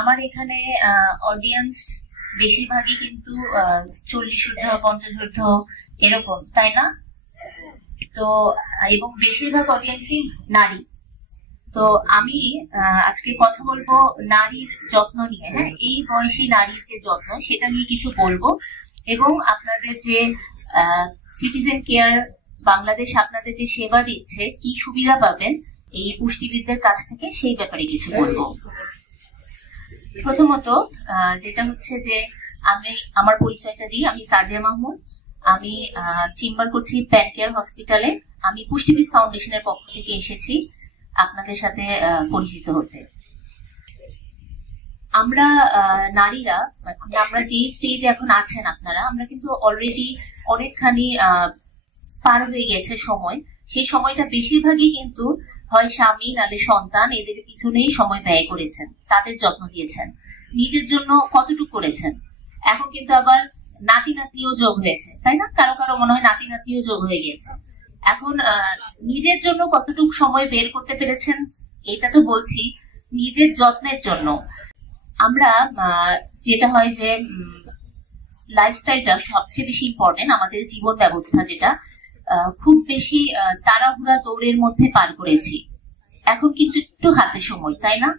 আমার এখানে অডিয়েন্স বেশিরভাগই কিন্তু 40 ঊর্ধ্ব 50 ঊর্ধ্ব এরকম, তাই না? তো এবং বেশিরভাগ অডিয়েন্সই নারী। তো আমি আজকে কথা বলবো নারীর যত্ন নিয়ে। হ্যাঁ, এই বয়সী নারীর যে যত্ন সেটা নিয়ে কিছু বলবো, এবং আপনাদের যে সিটিজেন কেয়ার বাংলাদেশ আপনাদের যে সেবা দিচ্ছে, কি সুবিধা পাবেন এই পুষ্টিবিদদের কাছ থেকে, সেই ব্যাপারে কিছু বলবো। প্রথমত যেটা হচ্ছে যে আমি আমার পরিচয়টা দিই। আমি সাজিয়া মাহমুদ। আমি চেম্বার করছি প্যান কেয়ার হসপিটালে। আমি পুষ্টিবিদ ফাউন্ডেশনের পক্ষ থেকে এসেছি আপনাদের সাথে পরিচিত হতে। আমরা নারীরা, আমরা যে স্টেজে এখন আছেন আপনারা, আমরা কিন্তু অলরেডি অনেকখানি পার হয়ে গেছে সময়। সেই সময়টা বেশিরভাগই কিন্তু হয় স্বামী নালে সন্তান, এদের পিছনেই সময় ব্যয় করেছেন, তাদের যত্ন দিয়েছেন। নিজের জন্য কতটুকু করেছেন? এখন কিন্তু আবার নাতি নাতনিও যোগ হয়েছে, তাই না? কারো কারো মনে হয় নাতি নাতনিও যোগ হয়ে গিয়েছে। এখন নিজের জন্য কতটুকু সময় বের করতে পেরেছেন, এটা তো বলছি নিজের যত্নের জন্য। আমরা যেটা হয় যে লাইফস্টাইলটা সবচেয়ে বেশি ইম্পর্টেন্ট, আমাদের জীবন ব্যবস্থা যেটা খুব বেশি তাড়াহুড়া দৌড়ের মধ্যে পার করেছি। এখন কিন্তু একটু হাতে সময়, তাই না?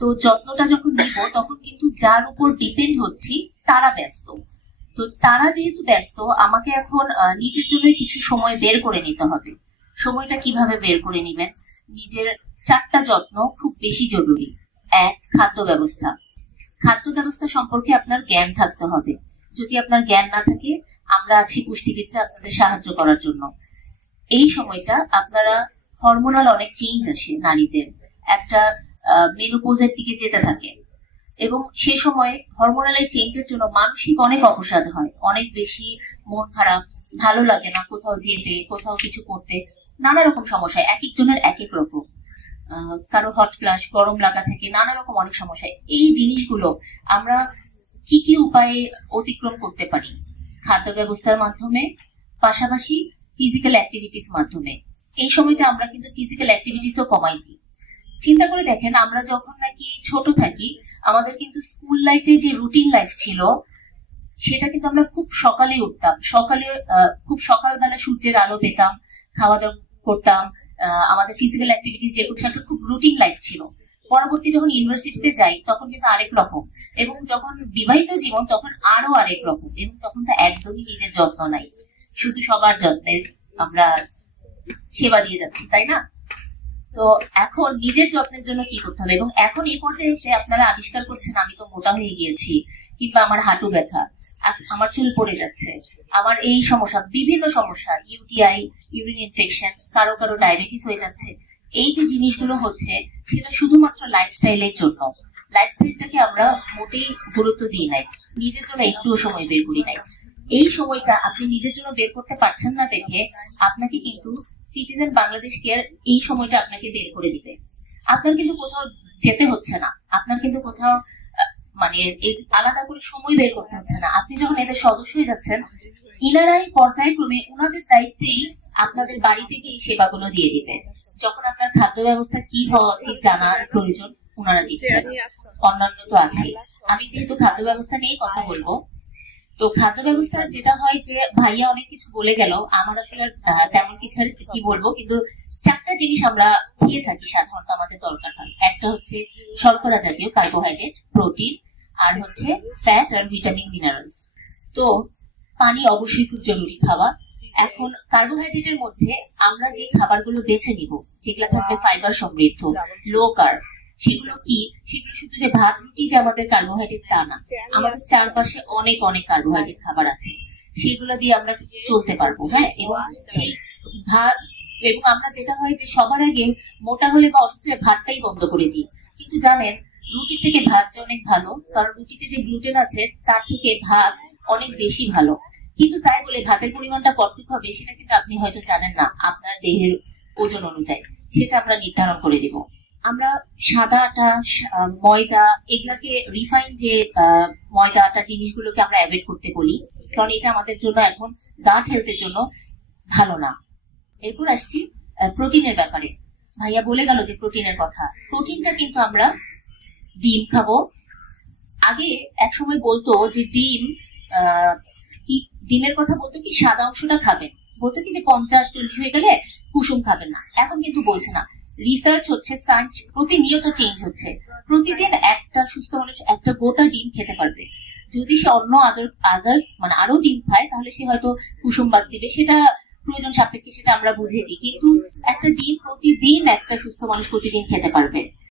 তো যত্নটা যখন নিব তখন কিন্তু যার উপর ডিপেন্ড হচ্ছি তারা ব্যস্ত। তো তারা যেহেতু ব্যস্ত, আমাকে এখন নিজের জন্য কিছু সময় বের করে নিতে হবে। সময়টা কিভাবে বের করে নিবেন? নিজের 4টা যত্ন খুব বেশি জরুরি। 1, খাদ্য ব্যবস্থা। খাদ্য ব্যবস্থা সম্পর্কে আপনার জ্ঞান থাকতে হবে। যদি আপনার জ্ঞান না থাকে, আমরা আছি পুষ্টিবিদরা আপনাদের সাহায্য করার জন্য। এই সময়টা আপনারা হরমোনাল অনেক চেঞ্জ আসে নারীদের, একটা মেনোপোজের দিকে যেতে থাকে, এবং সে সময় হরমোনাল চেঞ্জের জন্য মানসিক অনেক অবসাদ হয়, অনেক বেশি মন খারাপ, ভালো লাগে না কোথাও যেতে, কোথাও কিছু করতে, নানা রকম সমস্যা। এক একজনের এক এক রকম, কারো হট ফ্লাশ, গরম লাগা থেকে নানা রকম অনেক সমস্যা। এই জিনিসগুলো আমরা কি কি উপায়ে অতিক্রম করতে পারি? খাদ্য ব্যবস্থার মাধ্যমে, পাশাপাশি ফিজিক্যাল অ্যাক্টিভিটিস মাধ্যমে। এই সময়টা আমরা কিন্তু ফিজিক্যাল অ্যাক্টিভিটিসও কমাই দিই। চিন্তা করে দেখেন, আমরা যখন নাকি ছোট থাকি, আমাদের কিন্তু স্কুল লাইফে যে রুটিন লাইফ ছিল, সেটা কিন্তু আমরা খুব সকালে উঠতাম, খুব সকালবেলা সূর্যের আলো পেতাম, খাওয়া দাওয়া করতাম, আমাদের ফিজিক্যাল অ্যাক্টিভিটিস যে একটা খুব রুটিন লাইফ ছিল। পরবর্তী যখন ইউনিভার্সিটিতে যাই তখন কিন্তু আরেক রকম, এবং যখন বিবাহিত জীবন তখন আরো আরেক রকম, এবং তখন তো একদমই নিজের যত্ন নাই, শুধু সবার যত্নের আমরা সেবা দিয়ে যাচ্ছি, তাই না? তো এখন নিজের যত্নের জন্য কি করতে হবে? এবং এখন এই পর্যায়ে এসে আপনারা আবিষ্কার করছেন আমি তো মোটা হয়ে গিয়েছি, কিংবা আমার হাঁটু ব্যথা, আমার চুল পড়ে যাচ্ছে, আমার এই সমস্যা, বিভিন্ন সমস্যা, ইউটিআই, ইউরিন ইনফেকশন, কারো কারো ডায়াবেটিস হয়ে যাচ্ছে। এই যে জিনিসগুলো হচ্ছে, সেটা শুধুমাত্র লাইফস্টাইলের জন্য। লাইফস্টাইলটাকে আমরা মোটেই গুরুত্ব দিই নাই, নিজের জন্য একটুও সময় বের করি নাই। এই সময়টা আপনি নিজের জন্য বের করতে পারছেন না দেখে আপনাকে কিন্তু সিটিজেন বাংলাদেশ কেয়ার এই সময়টা আপনাকে বের করে দিবে। আপনার কিন্তু কোথাও যেতে হচ্ছে না, আপনার কিন্তু কোথাও মানে আলাদা করে সময় বের করতে হচ্ছে না। আপনি যখন এদের সদস্য হয়ে যাচ্ছেন, ইনারাই পর্যায়ক্রমে ওনাদের দায়িত্বেই আপনাদের বাড়িতে গিয়ে সেবাগুলো দিয়ে দিবে। যখন আপনার খাদ্য ব্যবস্থা কি হওয়া উচিত জানার প্রয়োজন, ওনারা দিচ্ছেন। অন্যান্য তো আছে, আমি যেহেতু খাদ্য ব্যবস্থা নিয়ে কথা বলবো, তো খাদ্য ব্যবস্থা যেটা হয় যে ভাইয়া অনেক কিছু বলে গেল, আমার আসলে তেমন কিছু আর কি বলবো, কিন্তু 4টা জিনিস আমরা খেয়ে থাকি সাধারণত, আমাদের দরকার হয়। একটা হচ্ছে শর্করা জাতীয় কার্বোহাইড্রেট, প্রোটিন, আর হচ্ছে ফ্যাট আর ভিটামিন মিনারেলস। তো পানি অবশ্যই খুব জরুরি খাওয়া। এখন কার্বোহাইড্রেটের মধ্যে আমরা যে খাবারগুলো বেছে নিব, যেগুলো থাকবে ফাইবার সমৃদ্ধ, লো কার্ব, সেগুলো কি? সেগুলো শুধু যে ভাত রুটি যে আমাদের কার্বোহাইড্রেট তা না, আমাদের চারপাশে অনেক অনেক কার্বোহাইড্রেট খাবার আছে, সেগুলো দিয়ে আমরা চলতে পারবো। হ্যাঁ, এবং সেই ভাত, এবং আমরা যেটা হয় যে সবার আগে মোটা হলে বা অসুস্থ হলে ভাতটাই বন্ধ করে দিই, কিন্তু জানেন রুটি থেকে ভাত যে অনেক ভালো, কারণ রুটিতে যে গ্লুটেন আছে তার থেকে ভাত অনেক বেশি ভালো। কিন্তু তাই বলে ভাতের পরিমাণটা কতটুকু হবে সেটা কিন্তু আপনি হয়তো জানেন না, আপনার দেহের ওজন অনুযায়ী সেটা আমরা নির্ধারণ করে দিব। আমরা সাদা আটা, ময়দা, এগুলাকে রিফাইন যে ময়দা আটা জিনিসগুলোকে আমরা অ্যাভয়েড করতে বলি, কারণ এটা আমাদের জন্য এখন গাট হেলথের জন্য ভালো না। এরপর আসছি প্রোটিনের ব্যাপারে। ভাইয়া বলে গেল যে প্রোটিনের কথা। প্রোটিনটা কিন্তু আমরা ডিম খাবো। আগে এক সময় বলতো যে কি ডিমের কথা বলতো কি সাদা অংশটা খাবেন, বলতো কি যে 50-40 হয়ে গেলে কুসুম খাবেন না। এখন কিন্তু বলছে না, রিসার্চ হচ্ছে, সায়েন্স প্রতিনিয়ত চেঞ্জ হচ্ছে। প্রতিদিন একটা সুস্থ মানুষ একটা গোটা ডিম খেতে পারবে। যদি সে অন্য আদার্স মানে আরো ডিম খায় তাহলে সে হয়তো কুসুম বাদ দিবে, সেটা প্রয়োজন সাপেক্ষে, সেটা আমরা বুঝে দিই। কিন্তু একটা ডিম প্রতিদিন একটা সুস্থ মানুষ প্রতিদিন খেতে পারবে।